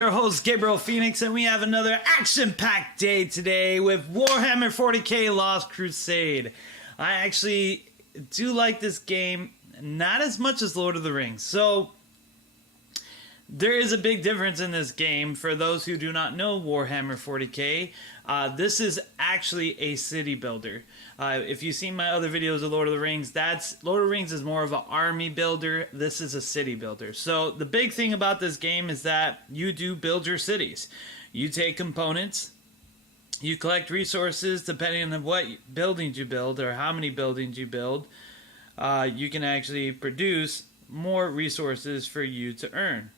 Your host Gabriel Phoenix, and we have another action-packed day today with Warhammer 40k Lost Crusade. I actually do like this game, not as much as Lord of the Rings. So there is a big difference in this game. For those who do not know Warhammer 40k, this is actually a city builder. If you've seen my other videos of Lord of the Rings, Lord of the Rings is more of an army builder. This is a city builder. So the big thing about this game is that you do build your cities. You take components, you collect resources depending on what buildings you build or how many buildings you build. You can actually produce more resources for you to earn.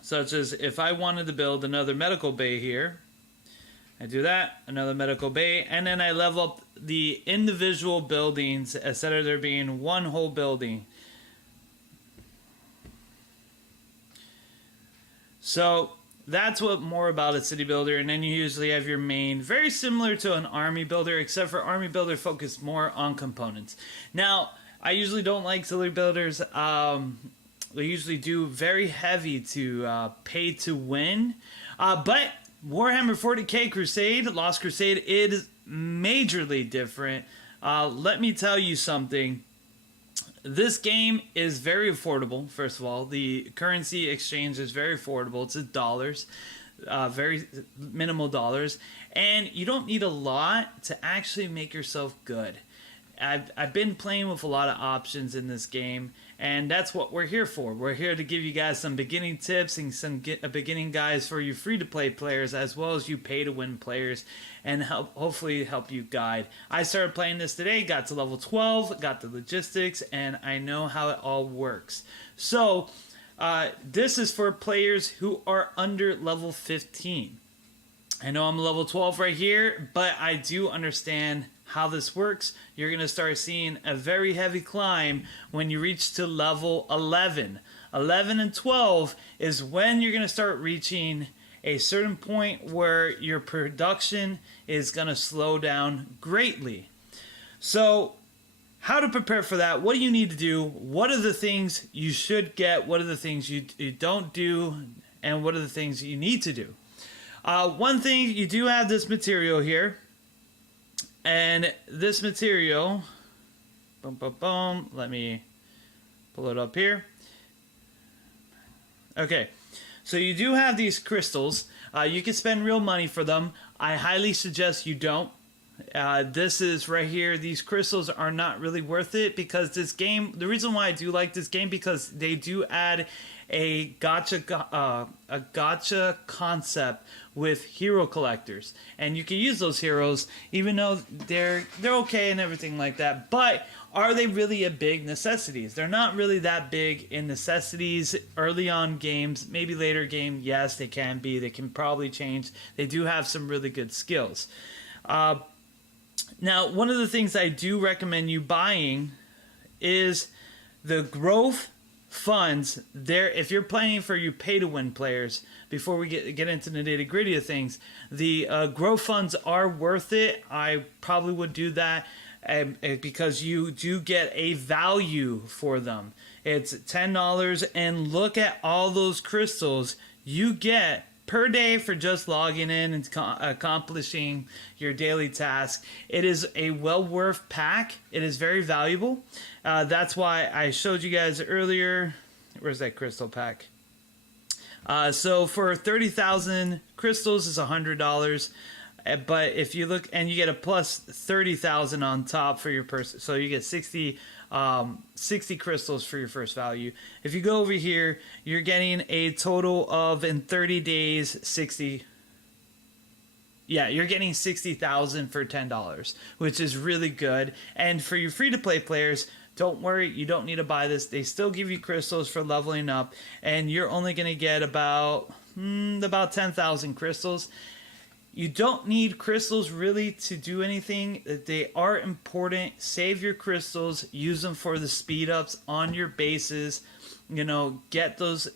Such as if I wanted to build another medical bay here, I do that, another medical bay, and then I level up the individual buildings instead of there being one whole building. So that's what more about a city builder. And then you usually have your main, very similar to an army builder, except for army builder focus more on components. Now, I usually don't like city builders. We usually do very heavy to pay to win, but Warhammer 40k Crusade, Lost Crusade, it is majorly different. Let me tell you something. This game is very affordable. First of all, the currency exchange is very affordable. It's dollars, very minimal dollars, and you don't need a lot to actually make yourself good. I've been playing with a lot of options in this game, and that's what we're here for. We're here to give you guys some beginning tips and some beginning guides for you free-to-play players as well as you pay-to-win players, and hopefully help you guide. I started playing this today, got to level 12, got the logistics, and I know how it all works. So this is for players who are under level 15. I know I'm level 12 right here, but I do understand how this works. You're going to start seeing a very heavy climb when you reach to level 11. 11 and 12 is when you're going to start reaching a certain point where your production is going to slow down greatly. So how to prepare for that? What do you need to do? What are the things you should get? What are the things you don't do? And what are the things you need to do? One thing, you do have this material here. And this material, boom, boom, boom, let me pull it up here. Okay, so you do have these crystals. You can spend real money for them. I highly suggest you don't. This is right here. These crystals are not really worth it because this game, the reason why I do like this game, because they do add a gotcha concept with hero collectors, and you can use those heroes even though they're okay and everything like that, but are they really a big necessities? They're not really that big in necessities early on games. Maybe later game, yes, they can be. They can probably change. They do have some really good skills. Now, one of the things I do recommend you buying is the growth funds. There, if you're playing for you pay-to-win players, before we get into the nitty-gritty of things, the growth funds are worth it. I probably would do that because you do get a value for them. It's $10, and look at all those crystals you get per day for just logging in and accomplishing your daily task. It is a well worth pack. It is very valuable. That's why I showed you guys earlier. Where's that crystal pack? So for 30,000 crystals is $100. But if you look, and you get a plus 30,000 on top for your person, so you get 60 crystals for your first value. If you go over here, you're getting a total of, in 30 days, 60. Yeah, you're getting 60,000 for $10, which is really good. And for your free-to-play players, don't worry, you don't need to buy this. They still give you crystals for leveling up, and you're only going to get about 10,000 crystals. You don't need crystals really to do anything. They are important. Save your crystals. Use them for the speed ups on your bases. You know, get those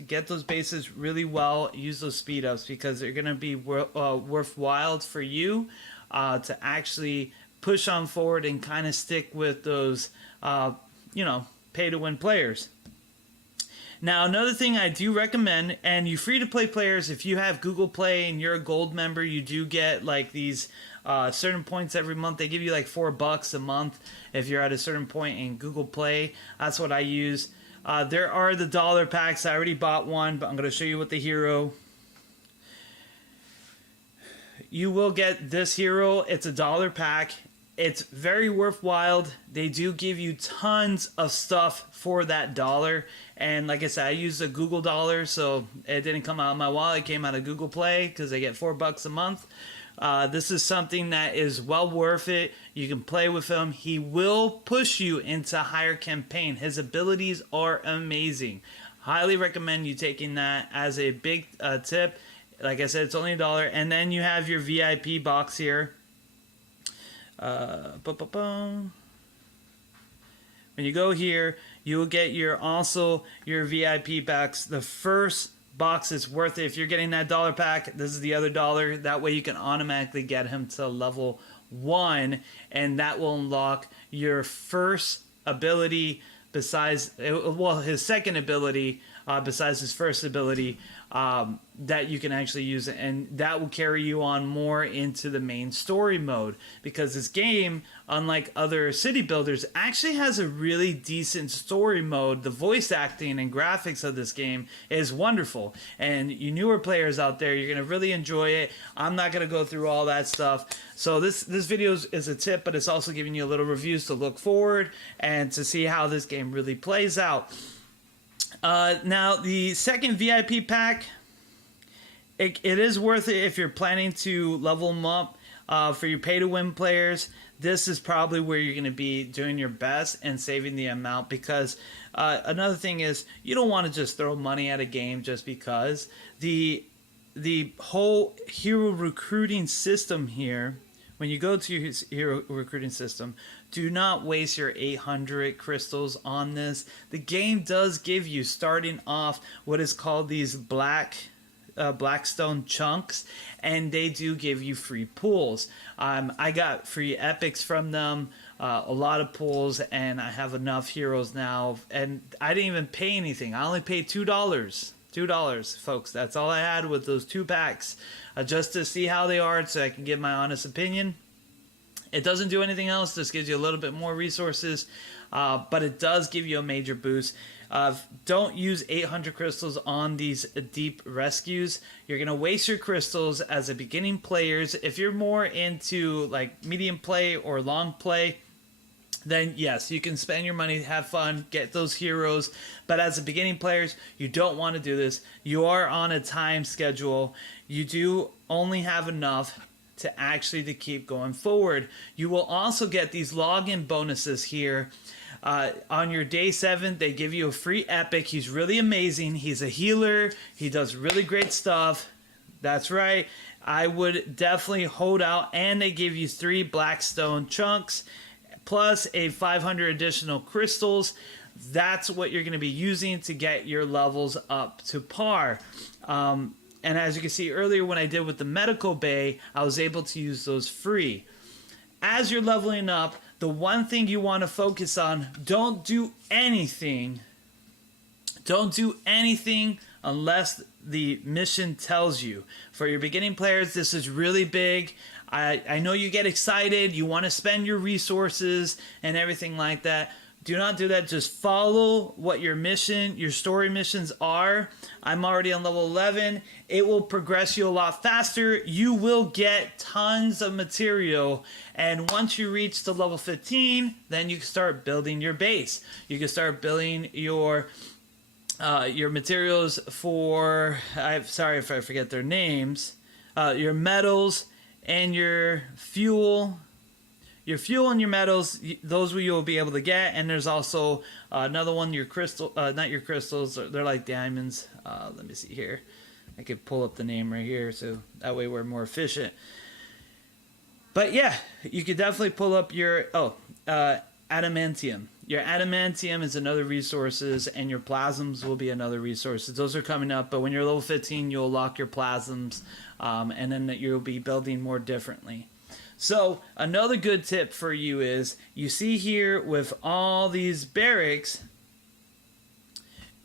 bases really well. Use those speed ups because they're going to be worthwhile for you to actually push on forward and kind of stick with those, pay to win players. Now, another thing I do recommend, and you free-to-play players, if you have Google Play and you're a gold member, you do get like these certain points every month. They give you like $4 a month if you're at a certain point in Google Play. That's what I use. There are the dollar packs. I already bought one, but I'm going to show you what the hero. You will get this hero. It's a dollar pack. It's very worthwhile. They do give you tons of stuff for that dollar. And like I said, I used a Google dollar, so it didn't come out of my wallet. It came out of Google Play because I get $4 a month. This is something that is well worth it. You can play with him. He will push you into higher campaign. His abilities are amazing. Highly recommend you taking that as a big tip. Like I said, it's only $1. And then you have your VIP box here. When you go here, you will get your VIP box. The first box is worth it. If you're getting that dollar pack, this is the other dollar. That way you can automatically get him to level 1, and that will unlock your first ability besides, well, his second ability besides his first ability that you can actually use, and that will carry you on more into the main story mode, because this game, unlike other city builders, actually has a really decent story mode. The voice acting and graphics of this game is wonderful, and you newer players out there, you're going to really enjoy it. I'm not going to go through all that stuff, so this video is a tip, but it's also giving you a little reviews to look forward and to see how this game really plays out. Now, the second VIP pack, it is worth it if you're planning to level them up. For your pay-to-win players, this is probably where you're going to be doing your best and saving the amount, because another thing is, you don't want to just throw money at a game just because. The whole hero recruiting system here, when you go to your hero recruiting system, do not waste your 800 crystals on this. The game does give you, starting off, what is called these Blackstone chunks, and they do give you free pools. I got free epics from them, a lot of pools, and I have enough heroes now, and I didn't even pay anything. I only paid $2, folks. That's all I had with those 2 packs, just to see how they are, so I can give my honest opinion. It doesn't do anything else. This gives you a little bit more resources, but it does give you a major boost. Don't use 800 crystals on these deep rescues. You're going to waste your crystals as a beginning players. If you're more into like medium play or long play, then yes, you can spend your money, have fun, get those heroes. But as a beginning players, you don't want to do this. You are on a time schedule. You do only have enough to actually to keep going forward. You will also get these login bonuses here. On your day 7, they give you a free epic. He's really amazing. He's a healer. He does really great stuff. That's right. I would definitely hold out. And they give you 3 Blackstone chunks plus a 500 additional crystals. That's what you're going to be using to get your levels up to par. And as you can see earlier, when I did with the medical bay, I was able to use those free. As you're leveling up, the one thing you want to focus on, don't do anything unless the mission tells you. For your beginning players, this is really big. I know you get excited, you want to spend your resources and everything like that. Do not do that. Just follow what your mission, your story missions are. I'm already on level 11. It will progress you a lot faster. You will get tons of material. And once you reach to level 15, then you can start building your base. You can start building your materials for, I'm sorry if I forget their names, your metals and your fuel. Your fuel and your metals, those you'll be able to get. And there's also another one, your crystal, not your crystals, they're like diamonds. Let me see here. I could pull up the name right here, so that way we're more efficient. But yeah, you could definitely pull up your, adamantium. Your adamantium is another resources, and your plasms will be another resources. Those are coming up, but when you're level 15, you'll lock your plasms, and then you'll be building more differently. So another good tip for you is, you see here with all these barracks,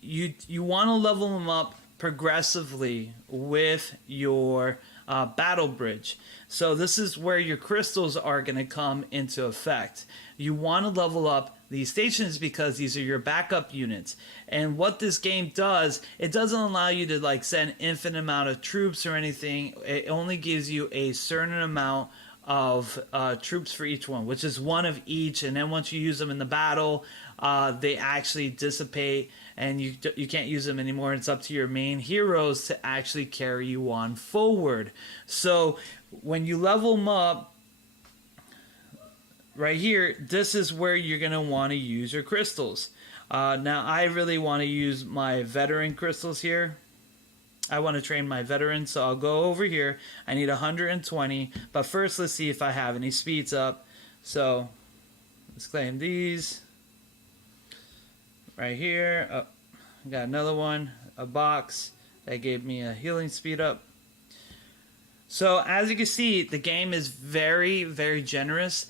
you want to level them up progressively with your battle bridge. So this is where your crystals are going to come into effect. You want to level up these stations because these are your backup units. And what this game does, it doesn't allow you to like send infinite amount of troops or anything. It only gives you a certain amount of troops for each one, which is one of each. And then once you use them in the battle, they actually dissipate and you can't use them anymore. It's up to your main heroes to actually carry you on forward. So when you level them up, right here, this is where you're going to want to use your crystals. Now, I really want to use my veteran crystals here. I want to train my veteran, so I'll go over here. I need 120, but first let's see if I have any speeds up. So let's claim these. Right here, oh, I got another one, a box that gave me a healing speed up. So as you can see, the game is very, very generous.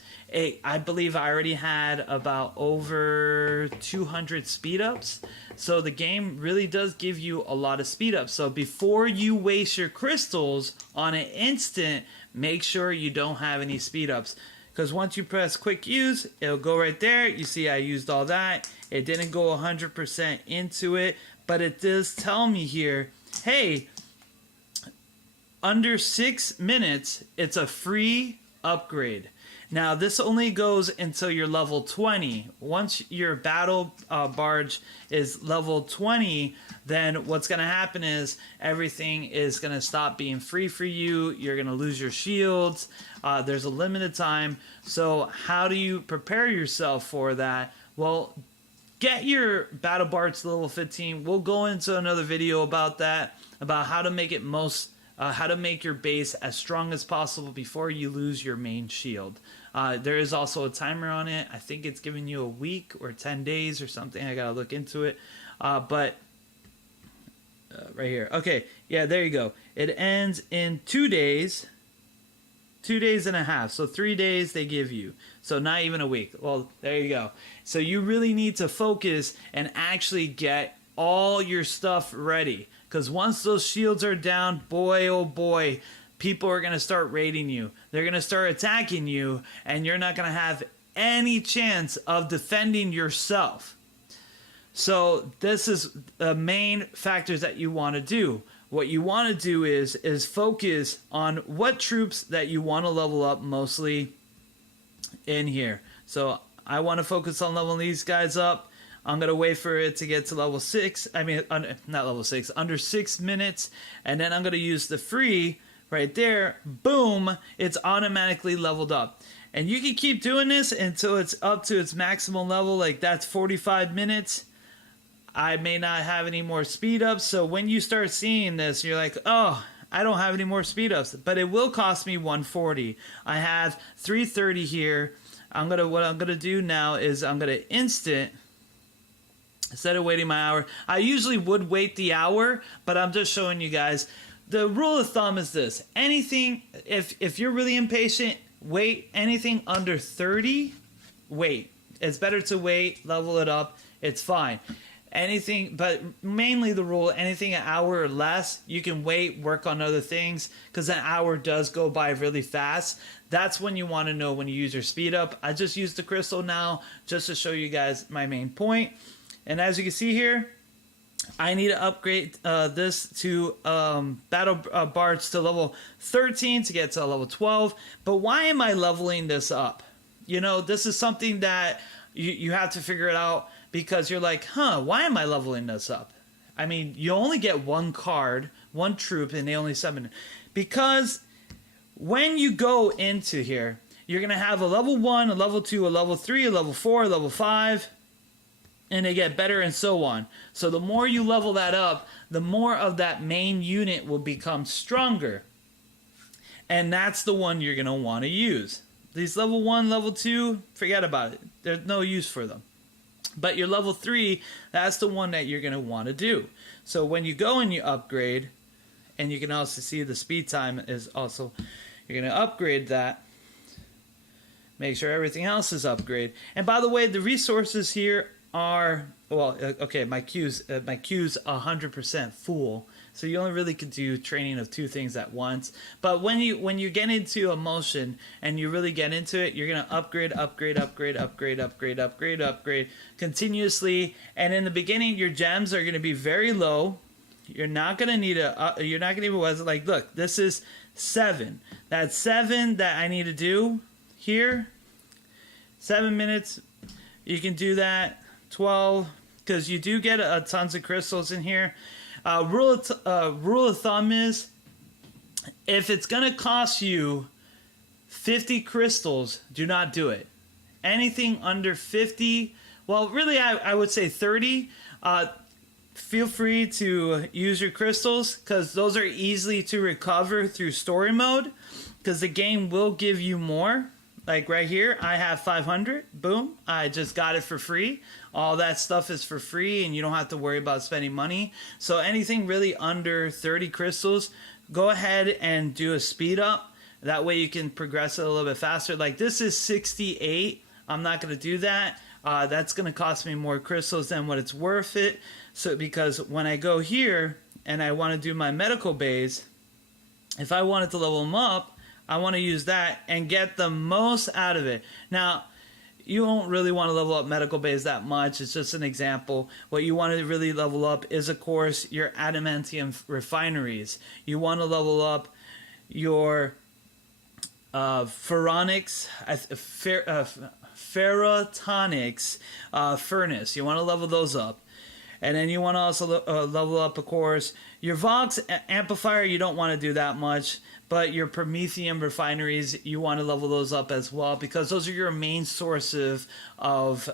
I believe I already had about over 200 speed ups. So the game really does give you a lot of speed ups. So before you waste your crystals on an instant, make sure you don't have any speed ups. Because once you press quick use, it'll go right there. You see I used all that. It didn't go 100% into it, but it does tell me here, hey, under 6 minutes, it's a free upgrade. Now, this only goes until you're level 20. Once your battle barge is level 20, then what's going to happen is everything is going to stop being free for you. You're going to lose your shields. There's a limited time. So how do you prepare yourself for that? Well, get your battle barge to level 15. We'll go into another video about that, about how to make it how to make your base as strong as possible before you lose your main shield. There is also a timer on it. I think it's giving you a week or 10 days or something. I gotta look into it. But right here. Okay, yeah, there you go. It ends in 2 days. 2 days and a half. So 3 days they give you. So not even a week. Well, there you go. So you really need to focus and actually get all your stuff ready. Because once those shields are down, boy, oh boy, people are going to start raiding you. They're going to start attacking you, and you're not going to have any chance of defending yourself. So this is the main factors that you want to do. What you want to do is focus on what troops that you want to level up mostly in here. So I want to focus on leveling these guys up. I'm going to wait for it to get to level 6. I mean, not level 6, under 6 minutes. And then I'm going to use the free right there. Boom. It's automatically leveled up. And you can keep doing this until it's up to its maximum level. Like that's 45 minutes. I may not have any more speed ups. So when you start seeing this, you're like, oh, I don't have any more speed ups. But it will cost me 140. I have 330 here. What I'm going to do now is I'm going to instant. Instead of waiting my hour, I usually would wait the hour, but I'm just showing you guys. The rule of thumb is this. Anything, if you're really impatient, wait. Anything under 30, wait. It's better to wait, level it up. It's fine. Anything, but mainly the rule, anything an hour or less, you can wait, work on other things, because an hour does go by really fast. That's when you want to know when you use your speed up. I just used the crystal now just to show you guys my main point. And as you can see here, I need to upgrade this to Battle Bards to level 13 to get to level 12. But why am I leveling this up? You know, this is something that you have to figure it out, because you're like, why am I leveling this up? I mean, you only get one card, one troop, and they only summon it. Because when you go into here, you're going to have a level 1, a level 2, a level 3, a level 4, a level 5. And they get better and so on. So the more you level that up, the more of that main unit will become stronger. And that's the one you're going to want to use. These level 1, level 2, forget about it. There's no use for them. But your level 3, that's the one that you're going to want to do. So when you go and you upgrade, and you can also see the speed time is also, you're going to upgrade that. Make sure everything else is upgraded. And by the way, the resources here are well, okay, my queue's 100% full, so you only really could do training of 2 things at once. But when you get into a motion and you really get into it, you're gonna upgrade continuously. And in the beginning, your gems are gonna be very low. You're not gonna need you're not gonna even like, look, this is 7. That's 7 that I need to do here. 7 minutes. You can do that. 12, because you do get tons of crystals in here. Rule of thumb is, if it's gonna cost you 50 crystals, do not do it. Anything under 50, well, really, I would say 30. Feel free to use your crystals, because those are easily to recover through story mode, because the game will give you more. Like right here, I have 500. Boom. I just got it for free. All that stuff is for free, and you don't have to worry about spending money. So anything really under 30 crystals, go ahead and do a speed up. That way you can progress it a little bit faster. Like this is 68. I'm not going to do that. That's going to cost me more crystals than what it's worth it. So because when I go here and I want to do my medical bays, if I wanted to level them up, I want to use that and get the most out of it. Now, you don't really want to level up medical bays that much. It's just an example. What you want to really level up is, of course, your adamantium refineries. You want to level up your ferrotonics furnace. You want to level those up. And then you want to also level up, of course, your Vox amplifier. You don't want to do that much. But your Promethium refineries, you want to level those up as well, because those are your main source of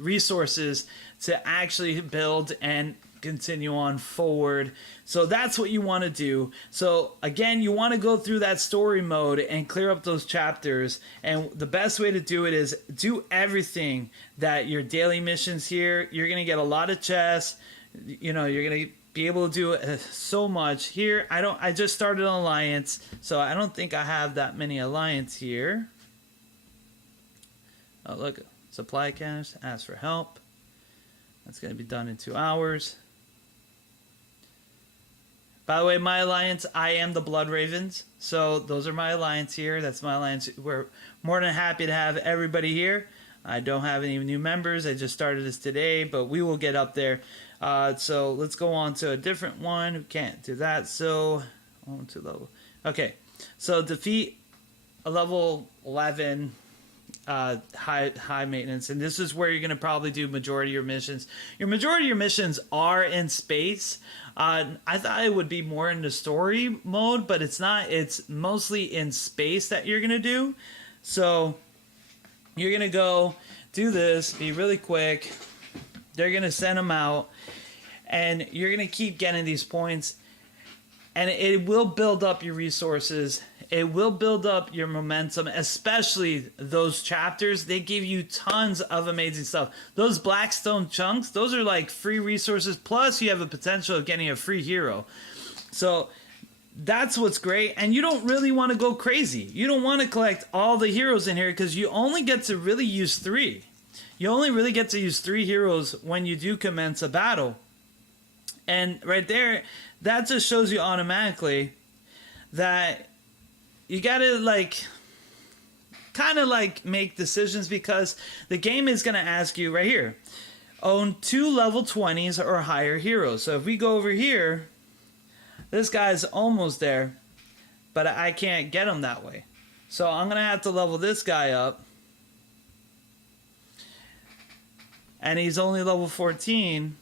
resources to actually build and continue on forward. So that's what you want to do. So again, you want to go through that story mode and clear up those chapters. And the best way to do it is do everything that your daily missions here. You're going to get a lot of chests. You know, you're going to be able to do so much here. I just started an alliance, so I don't think I have that many alliance here. Oh, look, supply cache, ask for help. That's going to be done in 2 hours. By the way, my alliance, I am the Blood Ravens. So those are my alliance here. That's my alliance. We're more than happy to have everybody here. I don't have any new members. I just started this today, but we will get up there. So let's go on to a different one. We can't do that. So on to level. Okay. So defeat a level 11 high maintenance, and this is where you're going to probably do majority of your missions. Your majority of your missions are in space. I thought it would be more in the story mode, but it's not. It's mostly in space that you're going to do. So you're going to go do this, be really quick. They're going to send them out, and you're going to keep getting these points, and it will build up your resources. It will build up your momentum, especially those chapters. They give you tons of amazing stuff. Those Blackstone chunks, those are like free resources, plus you have a potential of getting a free hero. So that's what's great, and you don't really want to go crazy. You don't want to collect all the heroes in here, because you only get to really use 3. You only really get to use 3 heroes when you do commence a battle. And right there, that just shows you automatically that you gotta kind of make decisions, because the game is gonna ask you right here, own 2 level 20s or higher heroes. So if we go over here, this guy's almost there, but I can't get him that way. So I'm gonna have to level this guy up. And he's only level 14.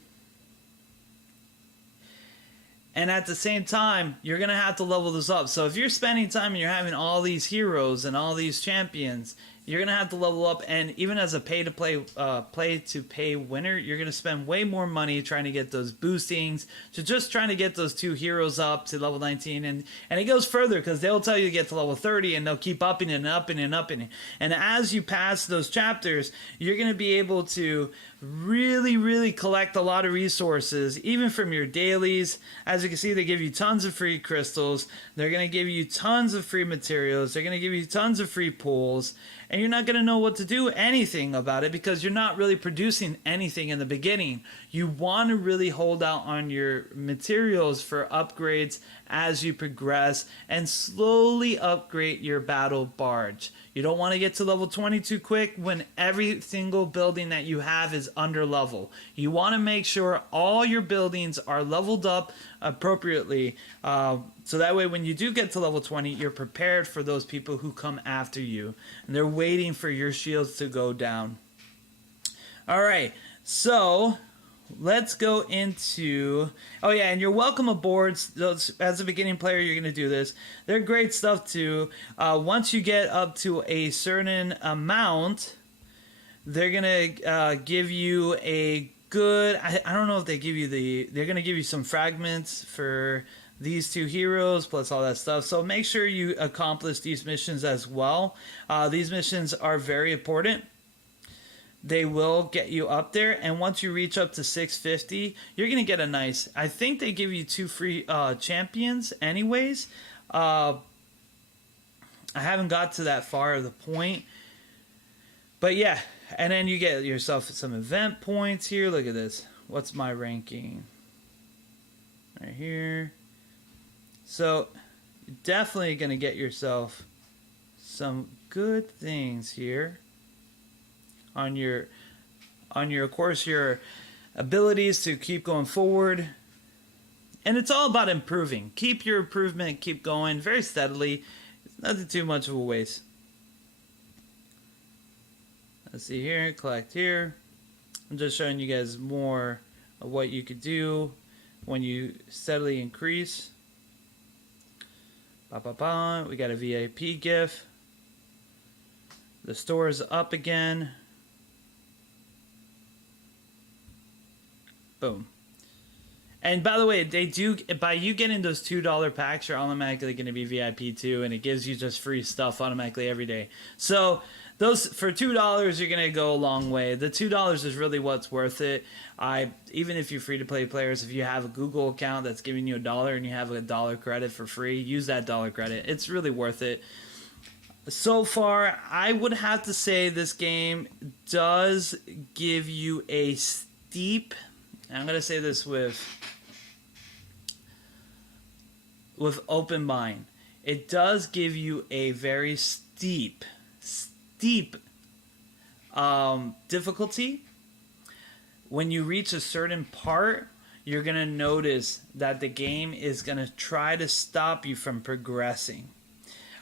And at the same time, you're going to have to level this up. So if you're spending time and you're having all these heroes and all these champions, you're going to have to level up. And even as a play-to-pay winner, you're going to spend way more money trying to get those boostings, to just trying to get those 2 heroes up to level 19. And it goes further, because they'll tell you to get to level 30, and they'll keep upping and upping and upping. And as you pass those chapters, you're going to be able to really, really collect a lot of resources, even from your dailies. As you can see, they give you tons of free crystals. They're going to give you tons of free materials. They're going to give you tons of free pools. and you're not going to know what to do anything about it because you're not really producing anything in the beginning. You want to really hold out on your materials for upgrades as you progress and slowly upgrade your battle barge. You don't want to get to level 20 too quick when every single building that you have is under level. You want to make sure all your buildings are leveled up appropriately, so that way when you do get to level 20, you're prepared for those people who come after you. And they're waiting for your shields to go down. Alright, so let's go into... Oh yeah, and your welcome aboards. Those, as a beginning player, you're going to do this. They're great stuff too. Once you get up to a certain amount, they're going to give you a good... I don't know if they give you the... They're going to give you some fragments for these two heroes, plus all that stuff. So make sure you accomplish these missions as well. These missions are very important. They will get you up there, and once you reach up to 650, you're gonna get a nice... I think they give you 2 free champions anyways. I haven't got to that far of the point, but yeah. And then you get yourself some event points here. Look at this. What's my ranking? Right here. So you're definitely gonna get yourself some good things here on your of course your abilities to keep going forward. And it's all about improving. Keep your improvement, keep going very steadily. It's nothing too much of a waste. Let's see here, collect here. I'm just showing you guys more of what you could do when you steadily increase. We got a VIP gift. The store is up again. Boom. And by the way, they do, by you getting those $2 packs, you're automatically going to be VIP too, and it gives you just free stuff automatically every day. So those, for $2, you're going to go a long way. The $2 is really what's worth it. Even if you're free to play players, if you have a Google account that's giving you $1 and you have a $1 credit for free, use that $1 credit. It's really worth it. So far, I would have to say this game does give you a steep... I'm going to say this with open mind. It does give you a very steep difficulty. When you reach a certain part, you're going to notice that the game is going to try to stop you from progressing.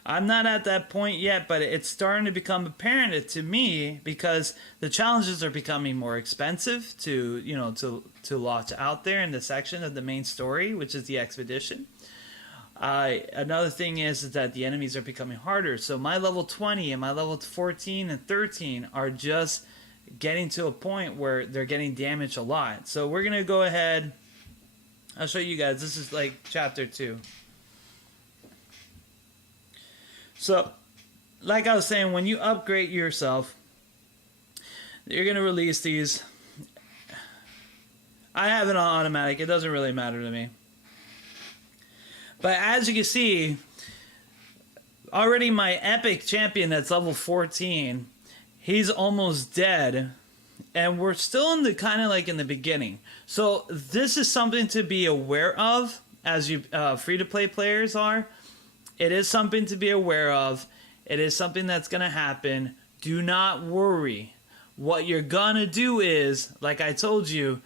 I'm not at that point yet, but it's starting to become apparent to me because the challenges are becoming more expensive to launch out there in the section of the main story, which is the expedition. Another thing is that the enemies are becoming harder. So my level 20 and my level 14 and 13 are just getting to a point where they're getting damaged a lot. So we're going to go ahead. I'll show you guys. This is like chapter 2. So, like I was saying, when you upgrade yourself, you're going to release these. I have it on automatic. It doesn't really matter to me. But as you can see, already my epic champion that's level 14, he's almost dead. And we're still in the kind of like in the beginning. So this is something to be aware of as you free-to-play players are. It is something to be aware of. It is something that's going to happen. Do not worry. What you're going to do is, like I told you,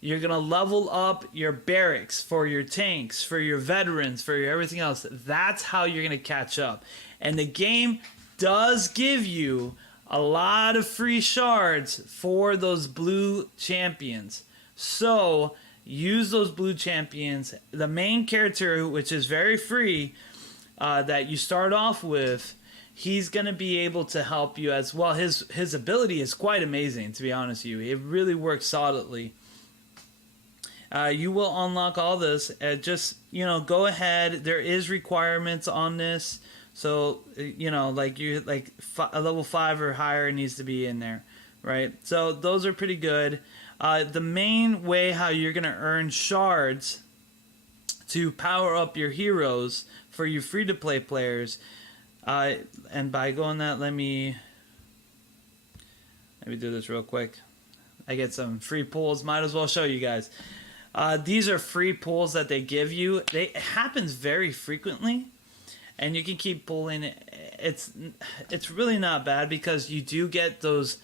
you're going to level up your barracks for your tanks, for your veterans, for your everything else. That's how you're going to catch up. And the game does give you a lot of free shards for those blue champions. So use those blue champions. The main character, which is very free, that you start off with, he's going to be able to help you as well. His ability is quite amazing, to be honest with you. It really works solidly. You will unlock all this. Just, go ahead. There is requirements on this. So, a level 5 or higher needs to be in there, right? So those are pretty good. The main way how you're going to earn shards to power up your heroes for you free-to-play players, and by going that, let me Let me do this real quick. I get some free pulls. Might as well show you guys. These are free pulls that they give you. It happens very frequently, and you can keep pulling. It's really not bad because you do get those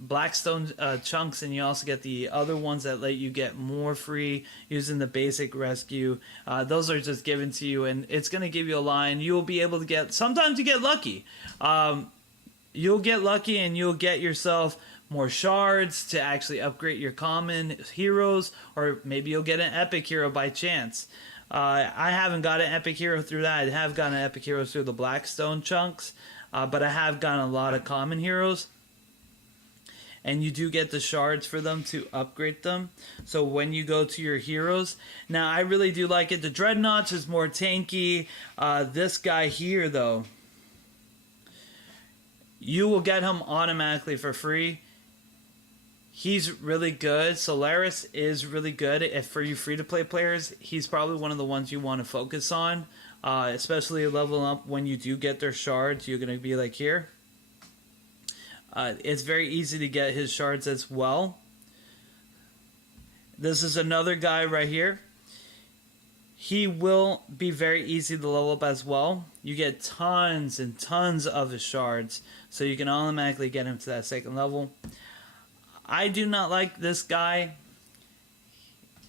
Blackstone chunks, and you also get the other ones that let you get more free using the basic rescue. Those are just given to you, and it's going to give you a line. You'll be able to get, sometimes you get lucky. You'll get lucky and you'll get yourself more shards to actually upgrade your common heroes, or maybe you'll get an epic hero by chance. I haven't got an epic hero through that. I have gotten an epic hero through the Blackstone chunks, but I have gotten a lot of common heroes. And you do get the shards for them to upgrade them. So when you go to your heroes, now I really do like it. The Dreadnoughts is more tanky. This guy here, though, you will get him automatically for free. He's really good. Solaris is really good. If for you free-to-play players, he's probably one of the ones you want to focus on, especially leveling up when you do get their shards. You're going to be like here. It's very easy to get his shards as well. This is another guy right here. He will be very easy to level up as well. You get tons and tons of his shards, so you can automatically get him to that second level. I do not like this guy.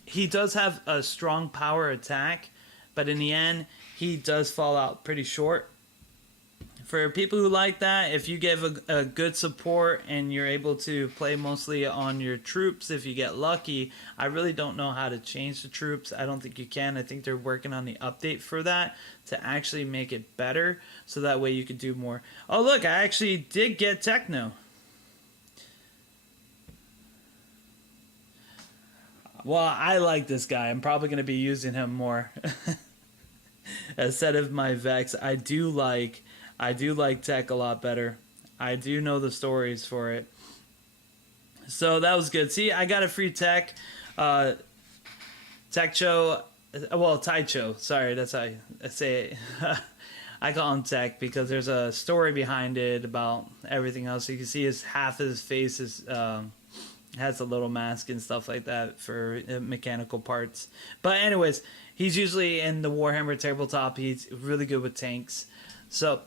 He does have a strong power attack, but in the end, he does fall out pretty short. For people who like that, if you give a good support and you're able to play mostly on your troops, if you get lucky, I really don't know how to change the troops. I don't think you can. I think they're working on the update for that to actually make it better, so that way you could do more. Oh, look, I actually did get Techno. Well, I like this guy. I'm probably going to be using him more. Instead of my Vex, I do like Tech a lot better. I do know the stories for it. So that was good. See, I got a free Tech. Techcho. Well, Taicho. Sorry, that's how I say it. I call him Tech because there's a story behind it about everything else. You can see half of his face is... has a little mask and stuff like that for mechanical parts. But anyways, he's usually in the Warhammer tabletop. He's really good with tanks. So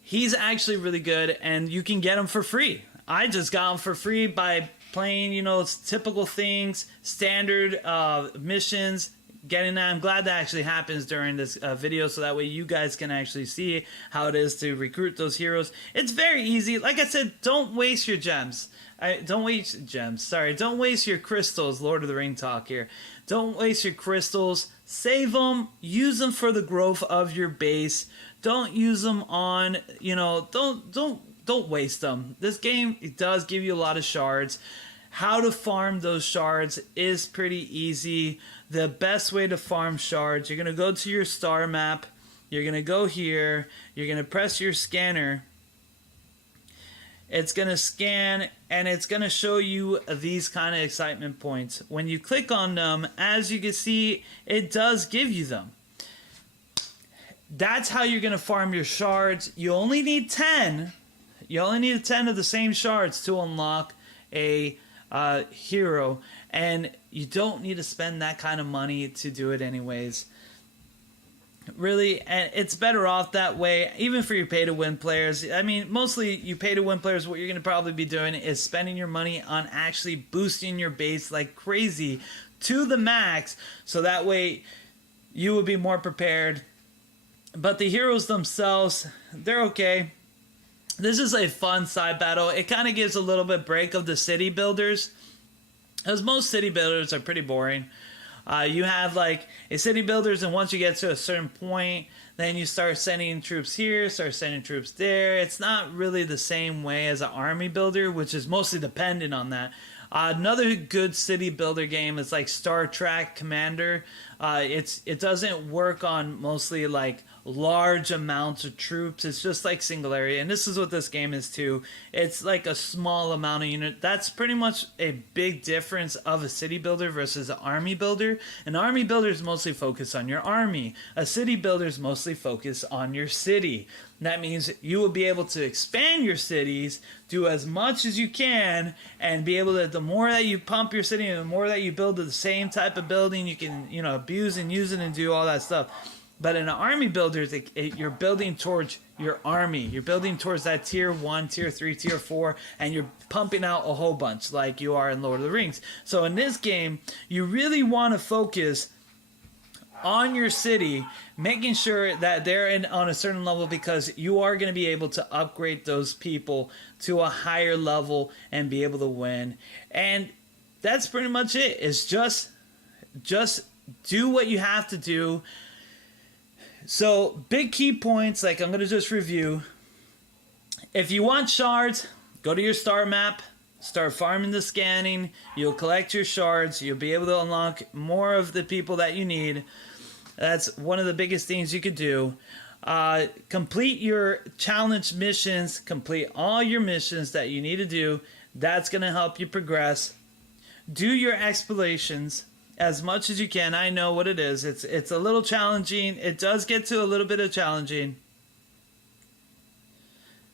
he's actually really good, and you can get him for free. I just got him for free by playing, you know, typical things, standard missions, getting that. I'm glad that actually happens during this video, so that way you guys can actually see how it is to recruit those heroes. It's very easy. Like I said, don't waste your gems. Don't waste your crystals. Lord of the Ring talk here. Don't waste your crystals. Save them. Use them for the growth of your base. Don't use them on, you know, don't waste them. This game, it does give you a lot of shards. How to farm those shards is pretty easy. The best way to farm shards, you're going to go to your star map. You're going to go here. You're going to press your scanner. It's going to scan, and it's going to show you these kind of excitement points. When you click on them, as you can see, it does give you them. That's how you're going to farm your shards. You only need 10. You only need 10 of the same shards to unlock a hero, and you don't need to spend that kind of money to do it anyways. Really, and it's better off that way, even for your pay-to-win players. I mean, mostly you pay-to-win players, what you're going to probably be doing is spending your money on actually boosting your base like crazy to the max, so that way you will be more prepared. But the heroes themselves, they're okay. This is a fun side battle. It kind of gives a little bit break of the city builders, because most city builders are pretty boring. You have like a city builders, and once you get to a certain point, then you start sending troops here, start sending troops there. It's not really the same way as an army builder, which is mostly dependent on that. Another good city builder game is like Star Trek Commander. It doesn't work on mostly like large amounts of troops. It's just like single area, and this is what this game is too. It's like a small amount of unit. That's pretty much a big difference of a city builder versus an army builder. An army builder is mostly focused on your army. A city builder is mostly focused on your city. That means you will be able to expand your cities, do as much as you can, and be able to, the more that you pump your city and the more that you build the same type of building, you can, abuse and use it and do all that stuff. But in an army builder, you're building towards your army. You're building towards that tier 1, tier 3, tier 4, and you're pumping out a whole bunch like you are in Lord of the Rings. So in this game, you really want to focus on your city, making sure that they're on a certain level, because you are going to be able to upgrade those people to a higher level and be able to win. And that's pretty much it. It's just do what you have to do. So big key points, like I'm going to just review. If you want shards, go to your star map, start farming the scanning. You'll collect your shards. You'll be able to unlock more of the people that you need. That's one of the biggest things you could do. Complete your challenge missions. Complete all your missions that you need to do. That's going to help you progress. Do your explorations as much as you can. I know what it is. It's a little challenging. It does get to a little bit of challenging.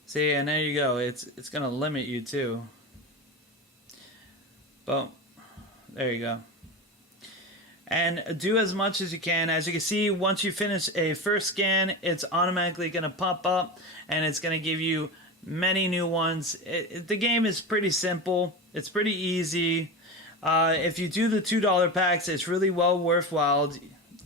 See, and there you go. It's going to limit you too. Boom. There you go. And do as much as you can. As you can see, once you finish a first scan, it's automatically going to pop up and it's going to give you many new ones. The game is pretty simple. It's pretty easy. If you do the $2 packs, it's really well worthwhile.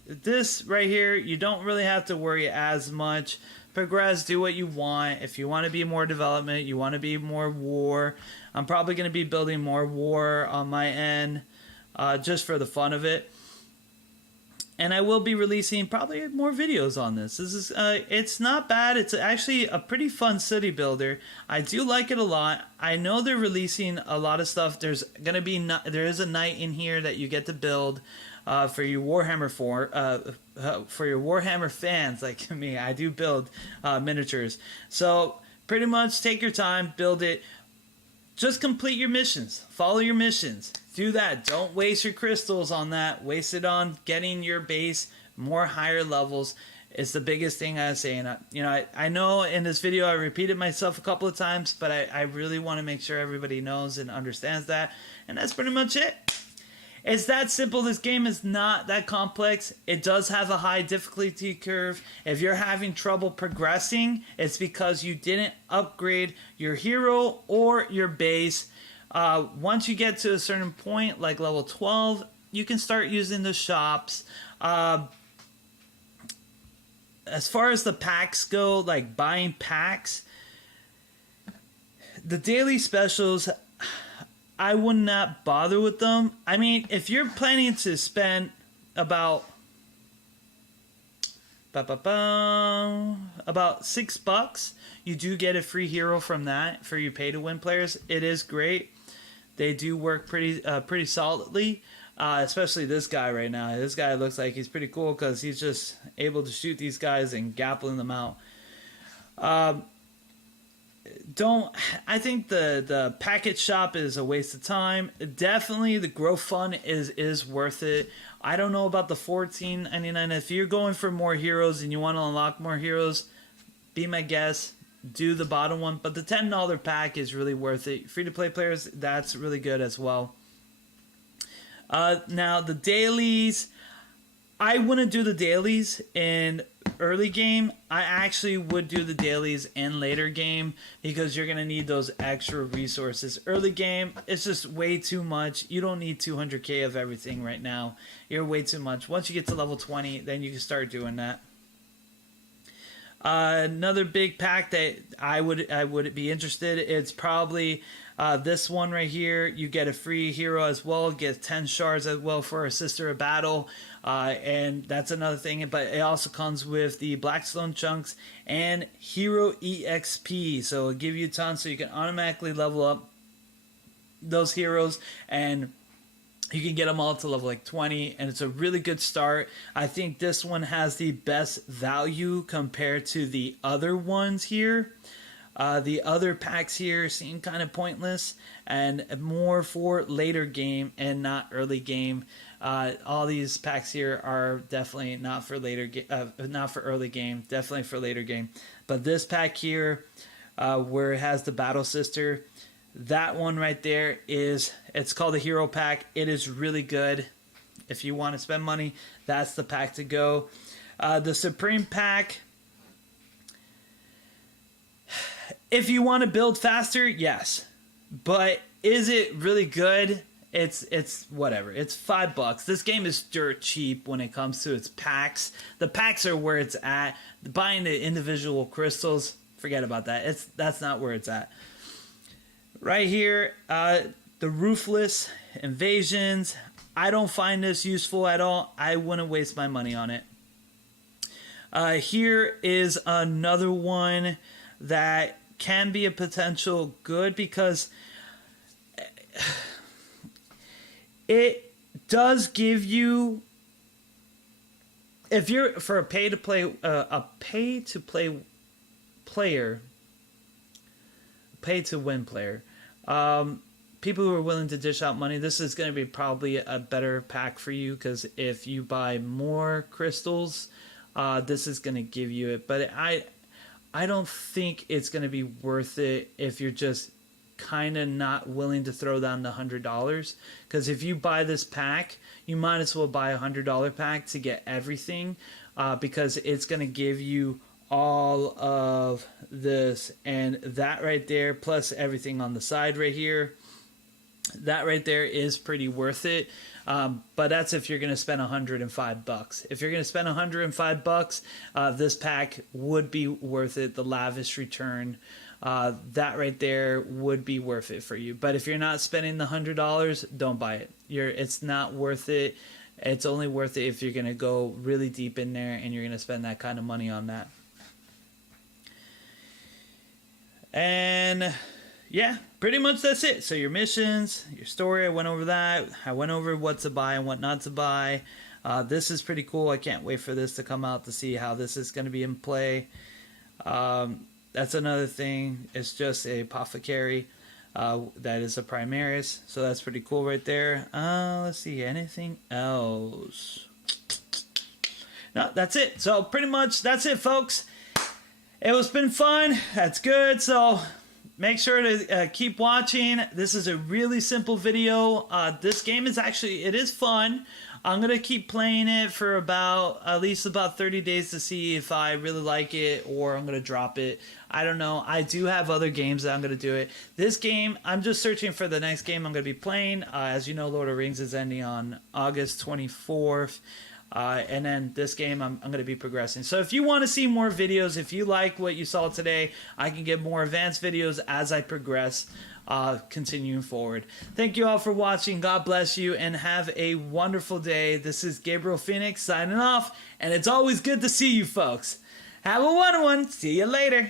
This right here, you don't really have to worry as much. Progress, do what you want. If you want to be more development, you want to be more war. I'm probably going to be building more war on my end, just for the fun of it. And I will be releasing probably more videos on this. This is it's not bad. It's actually a pretty fun city builder. I do like it a lot. I know they're releasing a lot of stuff. There is a night in here that you get to build for your Warhammer for your Warhammer fans like me. I do build miniatures. So pretty much take your time, build it. Just complete your missions. Follow your missions. Do that. Don't waste your crystals on that. Waste it on getting your base more higher levels. It's the biggest thing I say. And I know in this video I repeated myself a couple of times, but I really want to make sure everybody knows and understands that. And that's pretty much it. It's that simple. This game is not that complex. It does have a high difficulty curve. If you're having trouble progressing, it's because you didn't upgrade your hero or your base. Once you get to a certain point, like level 12, you can start using the shops. As far as the packs go, like buying packs, the daily specials, I would not bother with them. I mean, if you're planning to spend about $6, you do get a free hero from that for your pay to win players. It is great. They do work pretty solidly, especially this guy right now. This guy looks like he's pretty cool because he's just able to shoot these guys and gappling them out. I think the package shop is a waste of time. Definitely the Grow Fund is worth it. I don't know about the $14.99. If you're going for more heroes and you want to unlock more heroes, be my guest. Do the bottom one, but the $10 pack is really worth it. Free-to-play players, that's really good as well. Now, the dailies, I wouldn't do the dailies in early game. I actually would do the dailies in later game because you're going to need those extra resources. Early game, it's just way too much. You don't need 200k of everything right now. You're way too much. Once you get to level 20, then you can start doing that. Another big pack that I would be interested. It's probably this one right here. You get a free hero as well. Get 10 shards as well for a Sister of Battle, and that's another thing. But it also comes with the Blackstone chunks and Hero EXP. So it'll give you tons, so you can automatically level up those heroes and You can get them all to level like 20, and it's a really good start. I think this one has the best value compared to the other ones here. The other packs here seem kind of pointless and more for later game and not early game. All these packs here are definitely not for not for early game, definitely for later game. But this pack here, where it has the Battle Sister, that one right there it's called the Hero Pack. It is really good. If you want to spend money, that's the pack to go. The Supreme Pack, if you want to build faster, yes. But is it really good? It's whatever. It's $5. This game is dirt cheap when it comes to its packs. The packs are where it's at. Buying the individual crystals, forget about that. That's not where it's at. Right here, the Ruthless Invasions. I don't find this useful at all. I wouldn't waste my money on it. Here is another one that can be a potential good because it does give you, if you're for a pay to play player, pay to win player, people who are willing to dish out money, this is going to be probably a better pack for you, because if you buy more crystals, this is going to give you it. But I don't think it's going to be worth it if you're just kind of not willing to throw down the $100, because if you buy this pack, you might as well buy a $100 pack to get everything, because it's going to give you all of this and that right there, plus everything on the side right here. That right there is pretty worth it. But that's if you're going to spend $105. If you're going to spend $105, this pack would be worth it. The Lavish Return, that right there would be worth it for you. But if you're not spending the $100, don't buy it. It's not worth it. It's only worth it if you're going to go really deep in there and you're going to spend that kind of money on that. And yeah, pretty much that's it. So your missions, your story, I went over that. I went over what to buy and what not to buy. This is pretty cool. I can't wait for this to come out to see how this is going to be in play. That's another thing. It's just a Apothecary. That is a Primaris. So that's pretty cool right there. Let's see. Anything else? No, that's it. So pretty much that's it, folks. It was been fun. That's good. So make sure to keep watching. This is a really simple video. This game is actually, it is fun. I'm going to keep playing it for at least about 30 days to see if I really like it, or I'm going to drop it. I don't know. I do have other games that I'm going to do it. This game, I'm just searching for the next game I'm going to be playing. As you know, Lord of the Rings is ending on August 24th. And then this game I'm going to be progressing. So if you want to see more videos, if you like what you saw today, I can get more advanced videos as I progress, continuing forward. Thank you all for watching. God bless you and have a wonderful day. This is Gabriel Phoenix signing off, and it's always good to see you folks. Have a wonderful one. See you later.